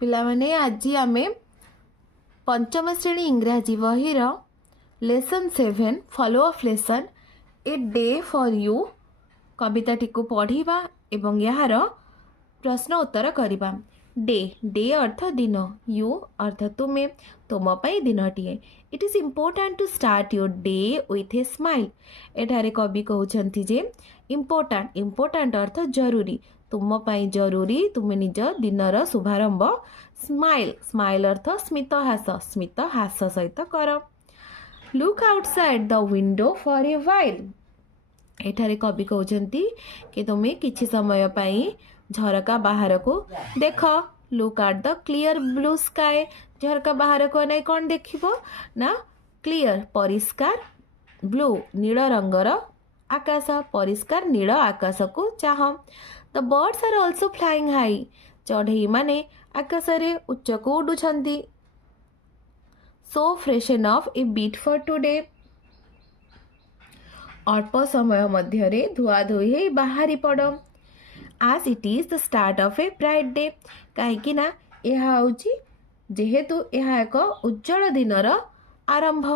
पिलामाने आज आमे पंचम श्रेणी इंग्राजी बहिर lesson 7 follow of lesson a day for you कविताटी को पढ़ा एवं यार प्रश्न उत्तर करवा। डे डे अर्थ दिन, यू अर्थ तुम्हें, तुमपाई दिनटीए। It is important to start your day with a smile. एठारे कवि कहते जे इम्पोर्टाट इम्पोर्टाट अर्थ जरूरी, तुमपाई जरूरी, तुम्हें निज दिनर शुभारंभ स्माइल स्माइल अर्थ स्मित हास सहित कर। Look outside the window for a while. एठारे कवि कहते कि तुम्हें किछि समय पाई झरका बाहर को देख। Look at the clear blue sky. झरका बाहर को नहीं कौन देखिबो ना क्लियर परिष्कार, ब्लू नील रंगर आकाश, परिष्कार नील आकाश को चाह। The birds are also flying high. चढ़ई माने आकाश रे उच्च को उडुछंती। So freshen of a bit for today. अल्प समय मध्य धुआ धोई बाहरी पड़। आज it is the start of a bright day. कहीं यह जेहेतु यह एक उज्जवल दिनर आरंभ।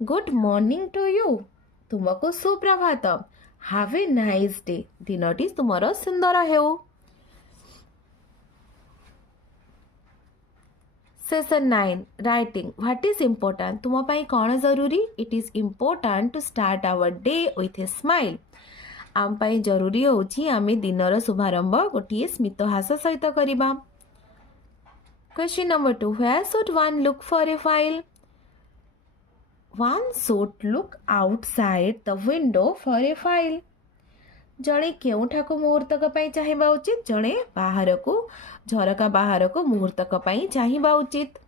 Good morning to you. तुमको सुप्रभात। हाव ए नाइस डे। दिनटी तुमर सुंदर हेउ। Session 9 writing. What is important. तुम पाई कौन जरूरी। It is important to start our day with a smile. आम पाई जरूरी होची आमे दिनर शुभारंभ गोटे स्मित हास सहित करिबा। Question number 2 where should one look for a file. One should look outside the window for a file. जड़े केउठाक मुहूर्तक पाई चाहिबा उचित। जड़े बाहर को झरका बाहर को मुहूर्तक पाई चाहिबा उचित।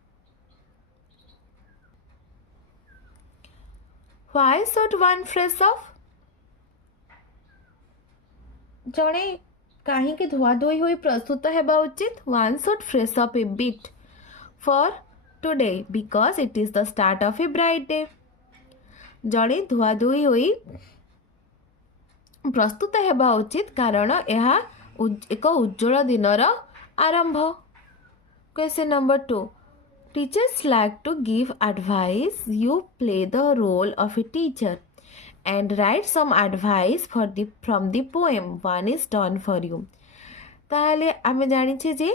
Why should one fresh of. जड़े कहीं धुआ धोई हुई प्रस्तुत हेबा उचित। One should fresh up a bit for today because it is the start of a bright day. जड़े धुआ धोई हुई प्रस्तुत हेबा उचित कारण यह एक उज्जवल दिनर आरंभ। Question number 2 teachers like to give advice. You play the role of a teacher and write some advice from the poem one is done for you। ताहले आमे जानिछे जे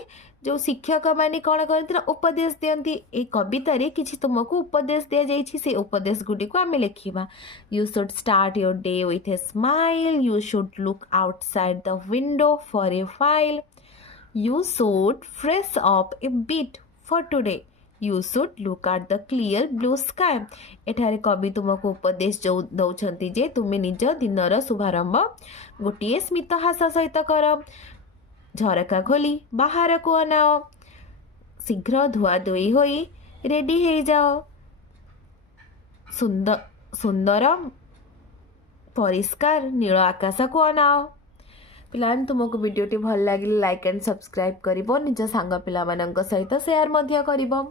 जो शिक्षक माने कौन करती ना उपदेश दियंती। ए कविता रे किछि तुमको उपदेश दिया जाइछि। से उपदेश गुडी को आमे लिखिबा। You should start your day with a smile. You should look outside the window for a while. You should fresh up a bit for today. You should look at the clear blue sky. एठारे कवि तुमको उपदेश दौछंती जे तुमे निज दिनर शुभारंभ गोटे स्मित हास सहित कर। झरका खोली बाहर को अनाओ। शीघ्र धुआ धोई होई रेडी हो जाओ। सुंदर सुंदर परिष्कार नील आकाश को अनाओ। पिलान तुमको वीडियोटी भल लगे लाइक एंड सब्सक्राइब करिवो। निज सांग पिला मानक सहित शेयर मध्य करिवो।